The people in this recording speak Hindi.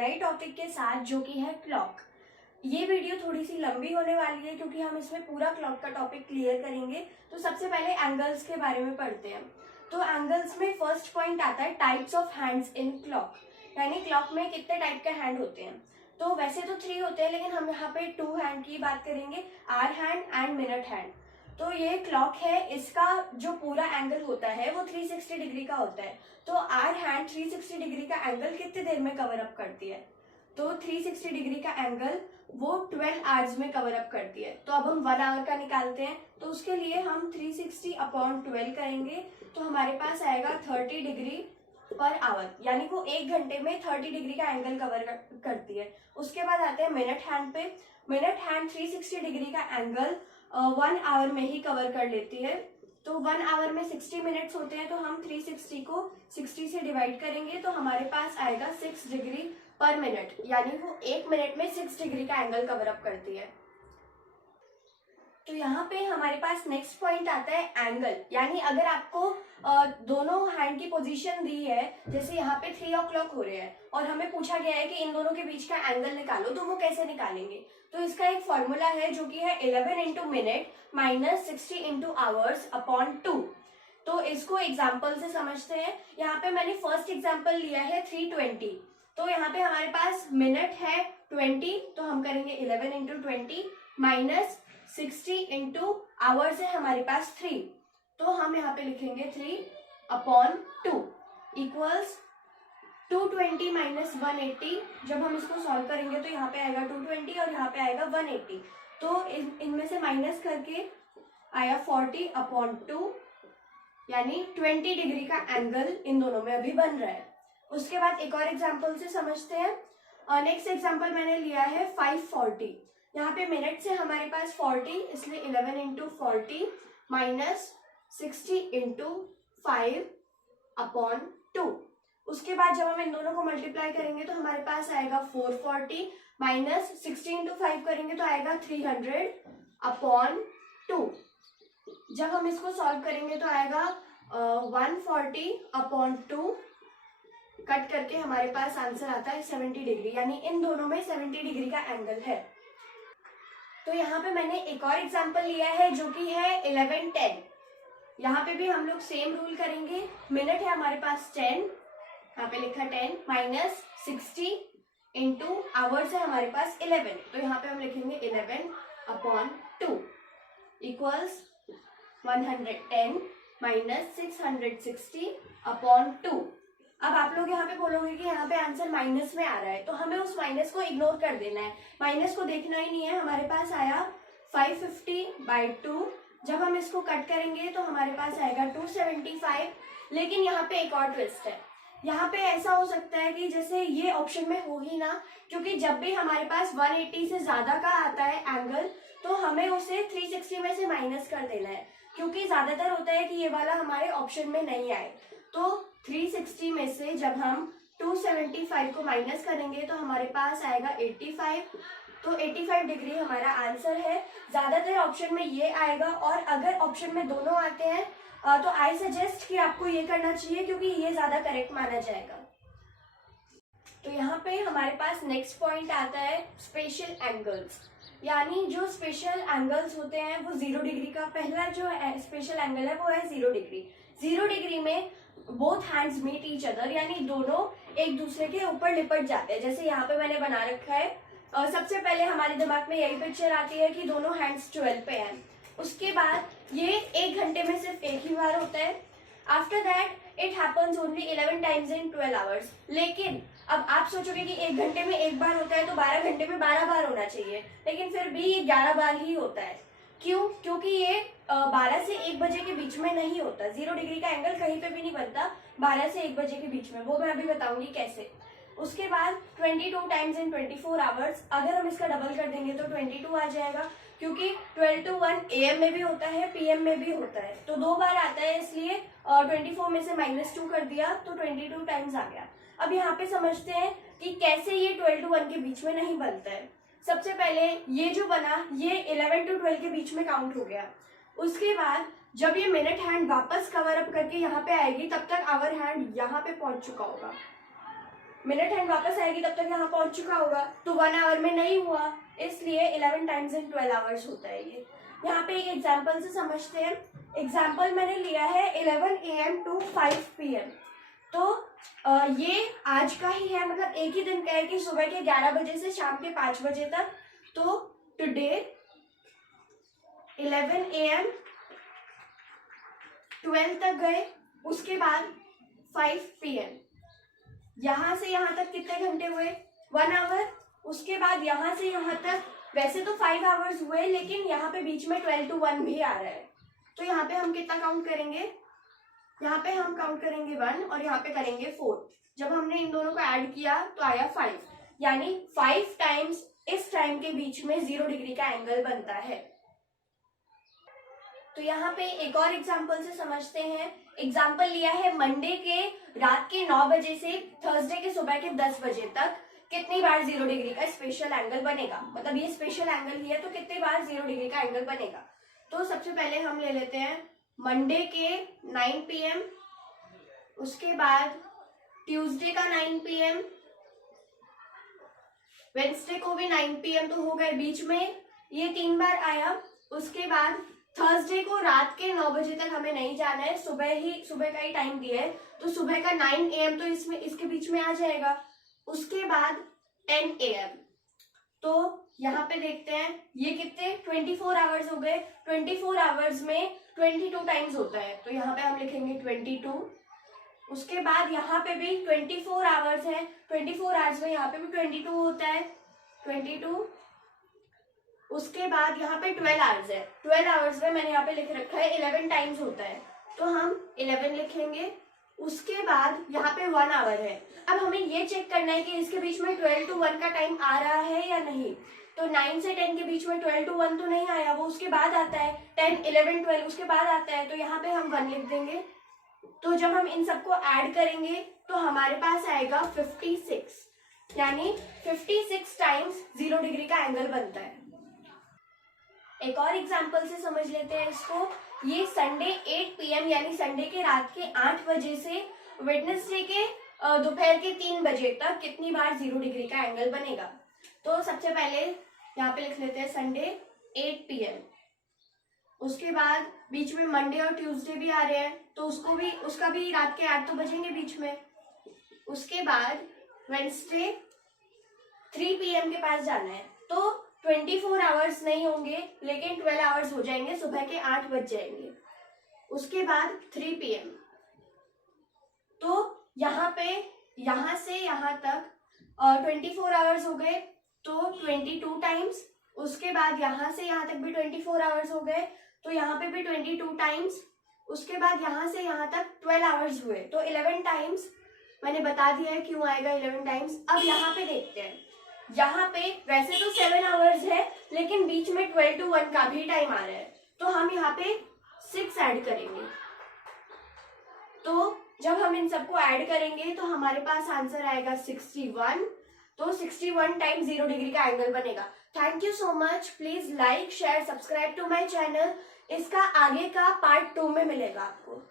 नए टॉपिक के साथ जो कि है क्लॉक। ये वीडियो थोड़ी सी लंबी होने वाली है क्योंकि हम इसमें पूरा क्लॉक का टॉपिक क्लियर करेंगे। तो सबसे पहले एंगल्स के बारे में पढ़ते हैं। तो एंगल्स में फर्स्ट पॉइंट आता है types of hands in clock, यानी क्लॉक में कितने टाइप के हैंड होते हैं। तो वैसे तो 3 होते हैं, लेकिन हम यहाँ पे 2 हैंड की बात करेंगे, hour hand and minute hand. तो ये क्लॉक है, इसका जो पूरा एंगल होता है वो 360 डिग्री का होता है। तो आवर हैंड 360 डिग्री का एंगल कितनी देर में कवर अप करती है? तो 360 डिग्री का एंगल वो 12 आवर्स में कवर अप करती है। तो अब हम 1 आवर का निकालते हैं, तो उसके लिए हम 360/12 करेंगे, तो हमारे पास आएगा 30 डिग्री पर आवर, यानी वो 1 घंटे में 30 डिग्री का एंगल कवर करती है। उसके बाद आते हैं मिनट हैंड पे। मिनट हैंड 360 डिग्री का एंगल 1 आवर में ही कवर कर लेती है। तो 1 आवर में 60 मिनट्स होते हैं, तो हम 360 को 60 से डिवाइड करेंगे, तो हमारे पास आएगा 6 डिग्री पर मिनट, यानी वो 1 मिनट में 6 डिग्री का एंगल कवर अप करती है। तो यहाँ पे हमारे पास नेक्स्ट पॉइंट आता है एंगल, यानी अगर आपको दोनों हैंड की पोजीशन दी है, जैसे यहाँ पे 3 o'clock हो रहे हैं और हमें पूछा गया है कि इन दोनों के बीच का एंगल निकालो, तो वो कैसे निकालेंगे? तो इसका एक फॉर्मूला है जो कि है 11 into minute minus 60 into hours upon 2। तो इसको एग्जाम्पल से समझते हैं। यहाँ पे मैंने फर्स्ट एग्जाम्पल लिया है 320। तो यहाँ पे हमारे पास मिनट है 20, तो हम करेंगे 11 इंटू 20 माइनस 60 इंटू आवर्स है हमारे पास 3, तो हम यहाँ पे लिखेंगे 3/2 इक्वल्स 220 माइनस 180। जब हम इसको सॉल्व करेंगे तो यहाँ पे आएगा 220 और यहाँ पे आएगा 180, तो इनमें से माइनस करके आया 40/2, यानी 20 डिग्री का एंगल इन दोनों में अभी बन रहा है। उसके बाद एक और एग्जाम्पल से समझते हैं। नेक्स्ट एग्जाम्पल मैंने लिया है 540। यहाँ पे मिनट से हमारे पास 40, इसलिए 11 इंटू 40 माइनस 60 इंटू 5/2। उसके बाद जब हम इन दोनों को मल्टीप्लाई करेंगे तो हमारे पास आएगा 440 माइनस 60 इंटू 5 करेंगे तो आएगा 300/2। जब हम इसको सॉल्व करेंगे तो आएगा 140/2, कट करके हमारे पास आंसर आता है 70 डिग्री, यानी इन दोनों में 70 डिग्री का एंगल है। तो यहाँ पे मैंने एक और एग्जांपल लिया है जो कि है 1110। यहाँ पे भी हम लोग सेम रूल करेंगे। मिनट है हमारे पास 10, यहाँ पे लिखा 10 माइनस 60 इंटू आवर्स है हमारे पास 11, तो यहाँ पे हम लिखेंगे 11/2 इक्वल्स 110 माइनस 660/2। अब आप लोग यहाँ पे बोलोगे कि यहाँ पे आंसर माइनस में आ रहा है, तो हमें उस माइनस को इग्नोर कर देना है, माइनस को देखना ही नहीं है। हमारे पास आया 550/2। जब हम इसको कट करेंगे तो हमारे पास आएगा 275। लेकिन यहाँ पे एक और ट्विस्ट है। यहाँ पे ऐसा हो सकता है कि जैसे ये ऑप्शन में हो ही ना, क्योंकि जब भी हमारे पास 180 से ज्यादा का आता है एंगल, तो हमें उसे 360 में से माइनस कर देना है, क्योंकि ज्यादातर होता है कि ये वाला हमारे ऑप्शन में नहीं आए। तो 360 में से जब हम 275 को माइनस करेंगे तो हमारे पास आएगा 85, तो 85 डिग्री हमारा आंसर है। ज्यादातर ऑप्शन में ये आएगा, और अगर ऑप्शन में दोनों आते हैं तो आई सजेस्ट कि आपको ये करना चाहिए, क्योंकि ये ज्यादा करेक्ट माना जाएगा। तो यहाँ पे हमारे पास नेक्स्ट पॉइंट आता है स्पेशल एंगल्स, यानी जो स्पेशल एंगल्स होते हैं वो 0 डिग्री का। पहला जो स्पेशल एंगल है वो है 0 डिग्री। 0 डिग्री में both hands meet each other, यानी दोनों एक दूसरे के ऊपर लिपट जाते हैं। जैसे यहाँ पे मैंने बना रखा है, सबसे पहले हमारे दिमाग में यही पिक्चर आती है कि दोनों हैंड्स 12 पे हैं। उसके बाद ये 1 घंटे में सिर्फ एक ही बार होता है। After that it happens only 11 times in 12 hours. लेकिन अब आप सोचोगे कि 1 घंटे में एक बार होता है तो 12 घंटे में 12 बार होना चाहिए, लेकिन फिर भी ये 11 बार ही होता है। क्यों? क्योंकि ये 12 से 1 बजे के बीच में नहीं होता। 0 डिग्री का एंगल कहीं पे भी नहीं बनता 12 से 1 बजे के बीच में, वो मैं अभी बताऊंगी कैसे। उसके बाद 22 टाइम्स इन 24 आवर्स। अगर हम इसका डबल कर देंगे तो 22 आ जाएगा, क्योंकि 12 to 1 AM में भी होता है, PM में भी होता है, तो 2 बार आता है, इसलिए 24 में से -2 कर दिया तो 22 टाइम्स आ गया। अब यहाँ पे समझते हैं कि कैसे ये 12 to 1 के बीच में नहीं बनता है। सबसे पहले ये जो बना ये 11 to 12 के बीच में काउंट हो गया। उसके बाद जब ये मिनट हैंड वापस कवर अप करके यहाँ पे आएगी, तब तक आवर हैंड यहाँ पे पहुंच चुका होगा। मिनट हैंड वापस आएगी तब तक यहाँ पहुंच चुका होगा, तो 1 आवर में नहीं हुआ, इसलिए 11 टाइम्स इन 12 आवर्स होता है ये। यहाँ पे एक एग्जाम्पल से समझते हैं। एग्जाम्पल मैंने लिया है 11 AM to 5 PM। तो ये आज का ही है, मतलब एक ही दिन का है कि सुबह के 11 बजे से शाम के 5 बजे तक। तो टुडे 11 AM 12 तक गए, उसके बाद 5 PM, यहाँ से यहाँ तक कितने घंटे हुए, 1 आवर। उसके बाद यहाँ से यहाँ तक वैसे तो 5 आवर्स हुए, लेकिन यहाँ पे बीच में 12 to 1 भी आ रहा है, तो यहाँ पे हम कितना काउंट करेंगे, यहाँ पे हम काउंट करेंगे 1 और यहाँ पे करेंगे 4। जब हमने इन दोनों को ऐड किया तो आया 5, यानी 5 टाइम्स इस टाइम के बीच में 0 डिग्री का एंगल बनता है। तो यहाँ पे एक और एग्जाम्पल से समझते हैं। एग्जाम्पल लिया है मंडे के रात के 9 बजे से थर्सडे के सुबह के 10 बजे तक कितनी बार 0 डिग्री का स्पेशल एंगल बनेगा, मतलब ये स्पेशल एंगल ही है तो कितनी बार 0 डिग्री का एंगल बनेगा। तो सबसे पहले हम ले लेते हैं मंडे के 9 PM, उसके बाद ट्यूसडे का 9 PM, वेडनेसडे को भी 9 PM, तो हो गए बीच में ये 3 बार आया। उसके बाद थर्सडे को रात के 9 बजे तक हमें नहीं जाना है, सुबह का ही टाइम दिया है, तो सुबह का 9 AM तो इसके बीच में आ जाएगा। उसके बाद 10 AM, तो यहाँ पे देखते हैं ये कितने 24 आवर्स हो गए। 24 आवर्स में 22 टाइम्स होता है, तो यहाँ पे हम लिखेंगे 22। उसके बाद यहाँ पे भी 24 आवर्स है, 24 आवर्स में यहाँ पे भी 22 होता है, 22। उसके बाद यहाँ पे 12 आवर्स है, 12 आवर्स में मैंने यहाँ पे लिख रखा है 11 टाइम्स होता है, तो हम 11 लिखेंगे। उसके बाद यहाँ पे 1 आवर है। अब हमें ये चेक करना है कि इसके बीच में 12 to 1 का टाइम आ रहा है या नहीं। तो 9 से 10 के बीच में 12 to 1 तो नहीं आया, वो उसके बाद आता है। 10, 11, 12 उसके बाद आता है, तो यहाँ पे हम 1 लिख देंगे। तो जब हम इन सबको ऐड करेंगे तो हमारे पास आएगा 56, यानी 56 टाइम्स 0 डिग्री का एंगल बनता है। एक और एग्जाम्पल से समझ लेते हैं इसको। ये संडे 8 PM यानी संडे के रात के 8 बजे से वेडनेसडे के दोपहर के 3 बजे तक कितनी बार 0 डिग्री का एंगल बनेगा। तो सबसे पहले यहाँ पे लिख लेते हैं संडे 8 PM, उसके बाद बीच में मंडे और ट्यूसडे भी आ रहे हैं, तो उसका भी रात के 8 तो बजेंगे बीच में। उसके बाद वेडनेसडे 3 PM के पास जाना है, तो 24 आवर्स नहीं होंगे, लेकिन 12 आवर्स हो जाएंगे, सुबह के 8 बज जाएंगे। उसके बाद 3 PM, तो यहाँ पे यहाँ से यहाँ तक 24 आवर्स हो गए, तो 22 टाइम्स। उसके बाद यहाँ से यहाँ तक भी 24 आवर्स हो गए, तो यहाँ पे भी 22 टाइम्स। उसके बाद यहाँ से यहाँ तक 12 आवर्स हुए, तो 11 टाइम्स। मैंने बता दिया है क्यों आएगा 11 टाइम्स। अब यहाँ पे देखते हैं, यहाँ पे वैसे तो 7 आवर्स है, लेकिन बीच में 12 to 1 का भी टाइम आ रहा है, तो हम यहाँ पे 6 ऐड करेंगे। तो जब हम इन सबको ऐड करेंगे तो हमारे पास आंसर आएगा 61। तो 61 टाइम्स 0 डिग्री का एंगल बनेगा। Thank you so much. Please like, share, subscribe to my channel. इसका आगे का पार्ट 2 में मिलेगा आपको।